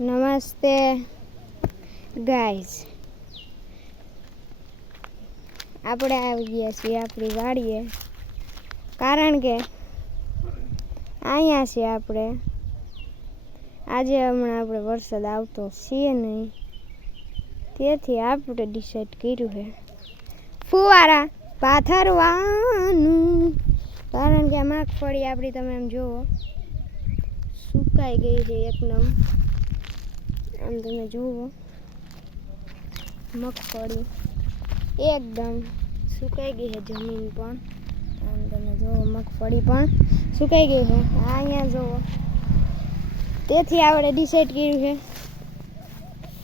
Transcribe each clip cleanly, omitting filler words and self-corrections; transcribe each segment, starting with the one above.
નમસ્તે ગાઈઝ, આપણે આવી ગયા છીએ આપણી વાડીએ, કારણ કે અહીંયા છે આપણે આજે હમણાં આપણે વરસાદ આવતો છે નહીં, તેથી આપણે ડિસાઈડ કર્યું છે ફુવારા પાથરવાનું, કારણ કે આ મગફળી આપણી તમે એમ જુઓ સુકાઈ ગઈ છે એકદમ. આમ તમે જુઓ મગફળી એકદમ સુકાઈ ગઈ છે, જમીન પણ આમ તમે જુઓ મગફળી પણ સુકાઈ ગઈ છે. અહીંયા જુઓ, તેથી આપણે ડિસાઈડ કર્યું છે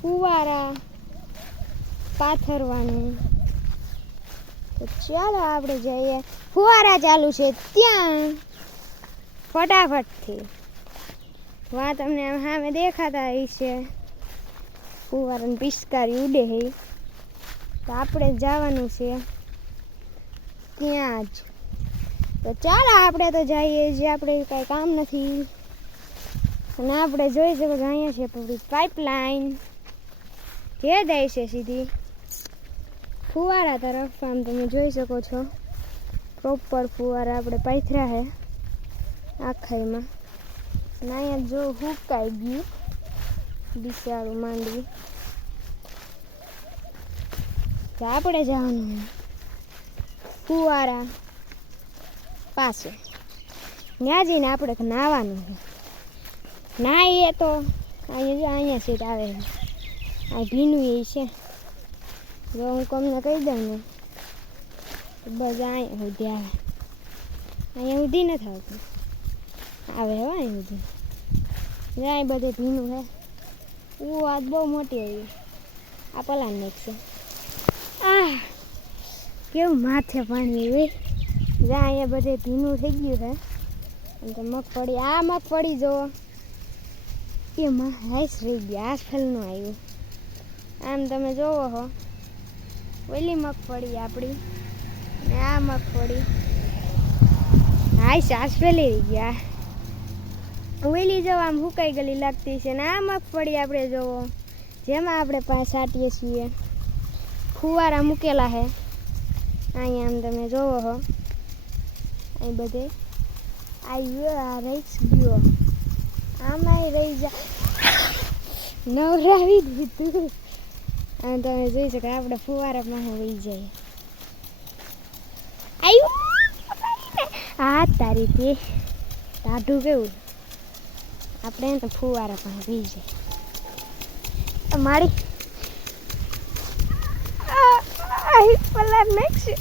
ફુવારા પાથરવાનું. તો ચાલો આપણે જઈએ, ફુવારા ચાલુ છે ત્યાં ફટાફટથી. વાહ, તમને સામે દેખાતા હશે ફુવારાની પિચકારી ઉડે છે, તો આપણે જવાનું છે ત્યાં જ. તો ચાલો આપણે તો જઈએ, જે આપણે કાંઈ કામ નથી. અને આપણે જોઈ શકો છો અહીંયા છે પૂરી પાઇપલાઇન જે જાય છે સીધી ફુવારા તરફ. આમ તમે જોઈ શકો છો પ્રોપર ફુવારા આપણે પાથર્યા છે આખાઈમાં. અને અહીંયા જો હુકાઈ ગયું બિચારું માંડવી. તો આપણે જવાનું ફુવારા પાસે, ત્યાં જઈને આપણે નાહવાનું છે. નાહીએ તો અહીંયા સીટ આવે છે, આ ભીનું એ છે. જો હું તમને કહી દઉં ને બસ અહીંયા સુધી આવે, અહીંયા સુધી નથી આવતું, આવે હવે અહીં સુધી. અહીં બધે ભીનું છે. વાત બહુ મોટી આવી, આ પલાન નાખશે. કેવું માથે પાણી હોય. જ્યાં અહીંયા બધે ભીનું થઈ ગયું છે. અને તો મગફળી, આ મગફળી જો એમાં હાઈસ રહી ગયા, આ ફલનું આવ્યું. આમ તમે જોવો હો, ઓલી મગફળી આપણી ને આ મગફળી હાઈસ આસફેલી રહી ગયા. ઓલી જો આમ હુકાઈ ગયેલી લાગતી છે. ને આ મગફળી આપણે જોવો જેમાં આપણે પાસે સાટીએ છીએ ફુવારા મૂકેલા છે. અહીંયા આમ તમે જોવો હો, અહીં બધે આવ્યો, આ રહી ગયો, આમાંય રહી જાય, નવરાવી દીધું. આમ તમે જોઈ શકો આપણે ફુવારા પાસે વહી જાય. આવ્યું હા તારી તે ટાઢું કેવું, આપણે તો ફુવારા પાસે વહી જાય. મારી પલાર નાખશે,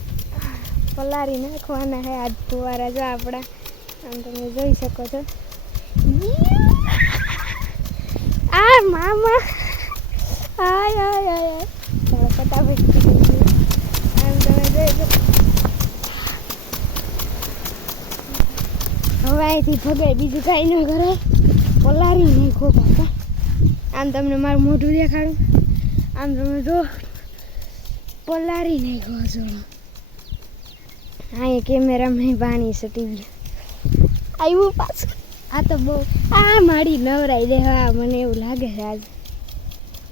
પલારી નાખવાના હે આજ ફુવારા. જો આપણા આમ તમે જોઈ શકો છો. આ મામા આય આય આય ફટાફટ આમ તમે જોઈ શકો. હવે અહીંથી ભગાય, બીજું કાંઈ ન કરે, પલારી નાખો બાપા. આમ તમને મારું મોઢું દેખાડું, આમ તમે જો પલારી નાખો છો. અહીંયા કેમેરામાં પાણી સટી ગયું, આવ્યું પાછું. આ તો બહુ આ મારી નવરાઈ દેવા, મને એવું લાગે છે આજ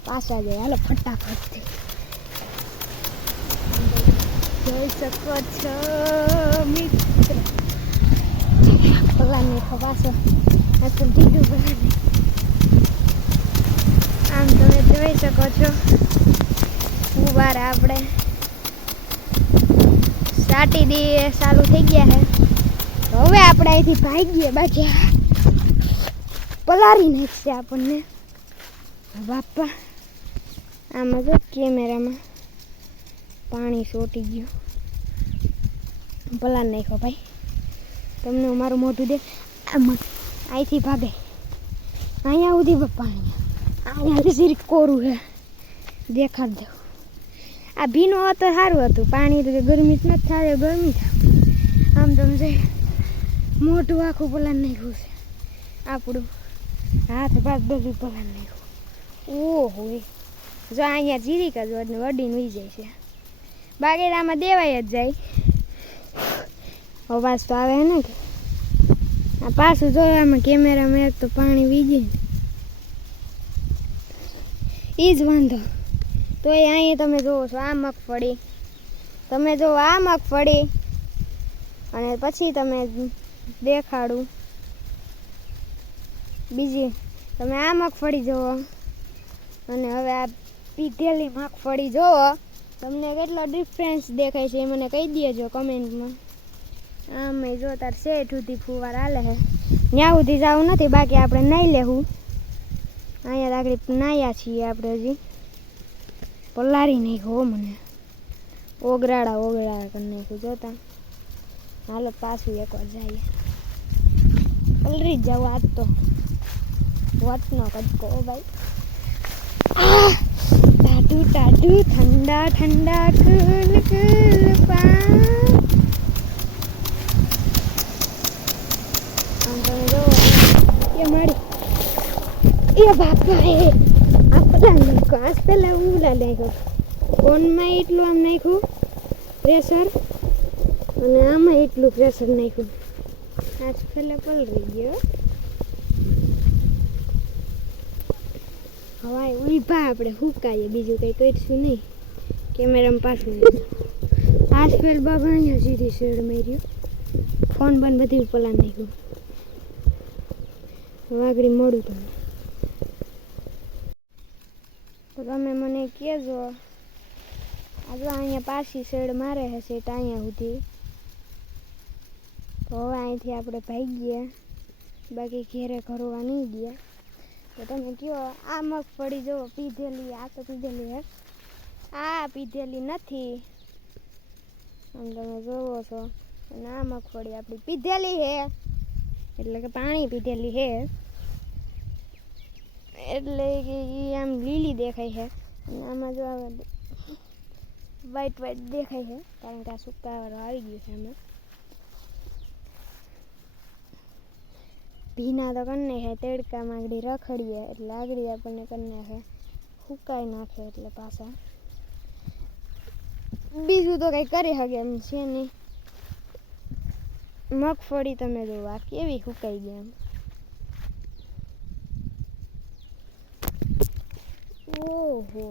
પાછા જાય. હાલો ફટાફટથી. જોઈ શકો છો મિત્ર, પલાર નાખો પાછો. આ તો ઢીલું પલાર નાખો. આમ તમે જોઈ શકો છો ફુવારા આપણે સાટી દઈએ ચાલુ થઈ ગયા છે. હવે આપણે અહીંથી ભાગીએ, બાકી પલારી નાખશે આપણને બાપા. આમાં જો કેમેરામાં પાણી સોટી ગયું, પલાર નાખો ભાઈ. તમને મારું મોઢું દે, આમાં અહીંથી ભાગે, અહીંયા સુધી પાણી, અહીંયા સિરી કોરું છે દેખાડ દઉં. આ ભીનું હોત તો સારું હતું, પાણી તો ગરમી જ નથી થાય, ગરમી થાય. આમ તમે જઈ મોટું આખું પલાર નાખ્યું છે આપણું, હાથ ભાત બધું પલાર નાખ્યું. ઓહો, જો અહીંયા જીરીક જ વડીને ઉઈ જાય છે, બાગેડામાં દેવાય જ જાય. અવાજ તો આવે ને કે આ પાછું જોવામાં કેમેરામાં એક તો પાણી વીજે. એ જ વાંધો. તો એ અહીંયા તમે જોવો છો આ મગફળી, તમે જો આ મગફળી, અને પછી તમે દેખાડું બીજી, તમે આ મગફળી જુઓ અને હવે આ પીધેલી મગફળી જુઓ. તમને કેટલો ડિફરન્સ દેખાય છે એ મને કહી દેજો કમેન્ટમાં. આમ જો તાર શેઠ સુધી ફુવાર હાલે છે, ત્યાં સુધી જવું નથી, બાકી આપણે નાહી લેવું. અહીંયા આગળ નાહ્યા છીએ આપણે, હજી પલારી નાખ્યો મને, ઓગરાડા કરી નાખ્યું. જોતા હાલો પાછું એકવાર જઈએ, પલરી જ જાવ. આજ તો વતનો કટકો ભાઈ. ટાઢું ટાઢું ઠંડા ઠંડા કુલ કુલ પાણી. આમ તમે જો એ મારી એ બાપા એ આપણા નાખ્યો. આજ પહેલાં ઉલા નાખ્યો ફોનમાં એટલું આમ નાખ્યું પ્રેશર, અને આમાં એટલું પ્રેશર નાખ્યું. આજ પહેલાં પલરી ગયો. હવાય ઉભા આપણે હુકાઈએ, બીજું કંઈ કરીશું નહીં. કેમેરામાં પાછું આજ પેલ બાબા અહીંયા સીધી શેડ માર્યું, ફોન બંધ બધી પલાન નાખ્યું. વાગડી મોડું તમે તો તમે મને કહેજો. આજે અહીંયા પાછી શેડ મારે છે સેટ અહીંયા સુધી. તો હવે અહીંથી આપણે ભાગીએ, બાકી ઘેરે કરવા નહીં ગયા. તો તમે કહો આ મગફળી જો પીધેલી, આ તો પીધેલી હે, આ પીધેલી નથી. આમ તમે જોવો છો. અને આ મગફળી આપણી પીધેલી છે, એટલે કે પાણી પીધેલી છે, એટલે કે એ આમ લીલી દેખાય છે. અને આમાં જો વ્હાઈટ વ્હાઈટ દેખાય છે, કારણ કે આ સુકાવાળો આવી ગયું છે. આમાં ભીના તો કરી નાખે, તડકામાં આગળ રખડીએ એટલે આગળ આપણને કરી નાખે, સુકાઈ નાખે એટલે પાછા. બીજું તો કંઈ કરી શકે એમ છે નહીં. મગફળી તમે જુઓ આ કેવી સુકાઈ ગઈ એમ. ઓહો,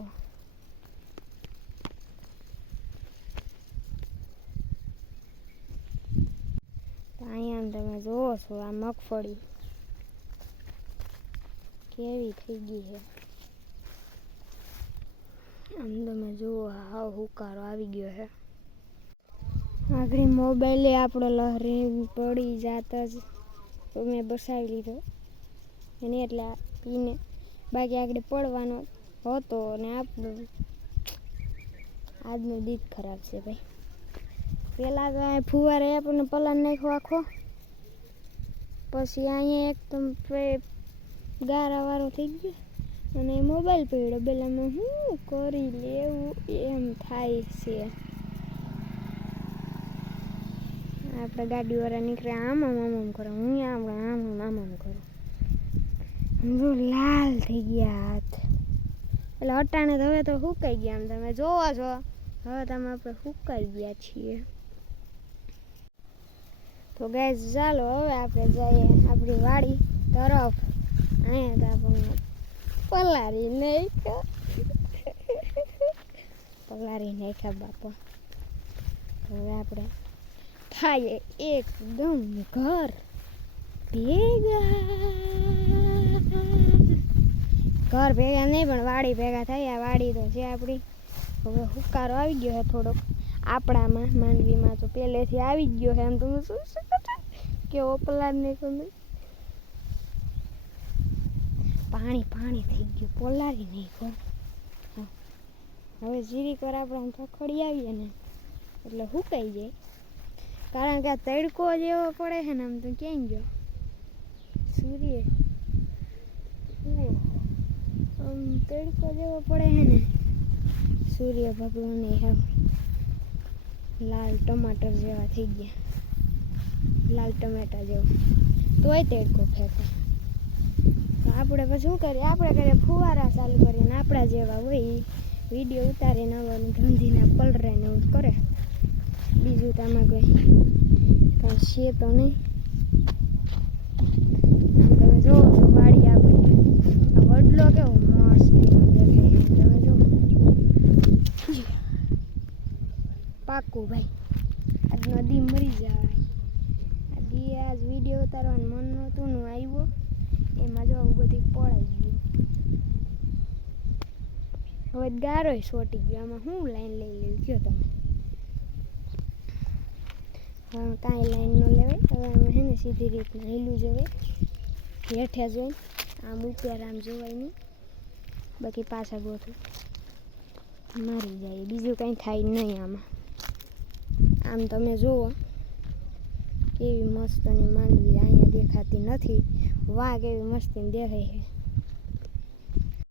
અહીંયા તમે જુઓ છો આ મગફળી કેવી થઈ ગઈ છે. આમ તમે જુઓ હાવ હુકારો આવી ગયો છે. આગળ મોબાઈલે આપણો લહરી પડી જાત જ તો મેં બસાવી લીધો એને, એટલે પીને બાકી આગળ પડવાનો હતો. અને આપણું આજનો દીક ખરાબ છે ભાઈ. પહેલાં તો આ ફુવારે આપણને પલાન નાખ્યો આખો, પછી અહીંયા એકદમ ગારાવાળો થઈ ગયો, અને મોબાઈલ પડ્યો. પેલામાં શું કરી લેવું એમ થાય છે. આપણે ગાડીવાળા નીકળે આમ કરે, હું આપણે આમ કરું. જો લાલ થઈ ગયા હાથ, એટલે અટાણે તો હવે તો સુકાઈ ગયા. આમ તમે જોવો છો, હવે તમે આપણે સુકાઈ ગયા છીએ. તો ગાઈસ ચાલો હવે આપણે જઈએ આપણી વાડી તરફ. અહીંયા તો આપણને પલારી નાખ્યા બાપા. હવે આપણે થાય એકદમ ઘર ભેગા નહીં પણ વાડી ભેગા થાય. આ વાડી તો છે આપણી. હવે હુકારો આવી ગયો છે થોડોક આપણામાં, માંડવીમાં તો પહેલેથી આવી જ ગયો છે. એમ તમે શું શકો છો કેવો પલાર નહીં ગમે, પાણી પાણી થઈ ગયું, પોલારી નહીં ગયો. હવે જીરી કર આપણે આમ રખડી આવીએ ને એટલે સુકાઈ જાય, કારણ કે આ તડકો જેવો પડે છે ને. આમ તો ક્યાંય ગયો સૂર્ય, આમ તડકો જેવો પડે છે ને, સૂર્ય ભગવાન એમ લાલ ટમાટર જેવા થઈ ગયા, લાલ ટમેટા જેવો. તોય તડકો ફેંકે. તો આપણે પછી શું કરીએ, આપણે કરીએ ફુવારા ચાલુ કરીએ ને આપણા જેવા હોય એ વિડીયો ઉતારીને આવવાનું ગંધીના પલરે ને એવું કરે. બીજું તો આમાં કંઈ છે તો નહીં. તમે જોવો છો વાડી આપણી, આ વડલો કેવો મસ્ત દેખાય. વિડીયો ઉતારવાનું મન નહોતું નું આવ્યો એમાં જો આવું બધું પડાઈ ગયું. હવે ગારો સોટી ગયો. આમાં શું લાઈન લઈ લેવી કયો તમે? હવે કાંઈ લાઈન ન લેવાય. હવે આમાં છે ને સીધી રીતના હેલું જવાય, હેઠે જોઈ આમ ઉપર આમ જોવાય નહીં, બાકી પાછા ગોઠવું મારી જાય, બીજું કંઈ થાય નહીં આમાં. આમ તમે જુઓ કેવી મસ્તની માંડવી અહીંયા દેખાતી નથી, વાઘ એવી મસ્તીને દેખાય છે.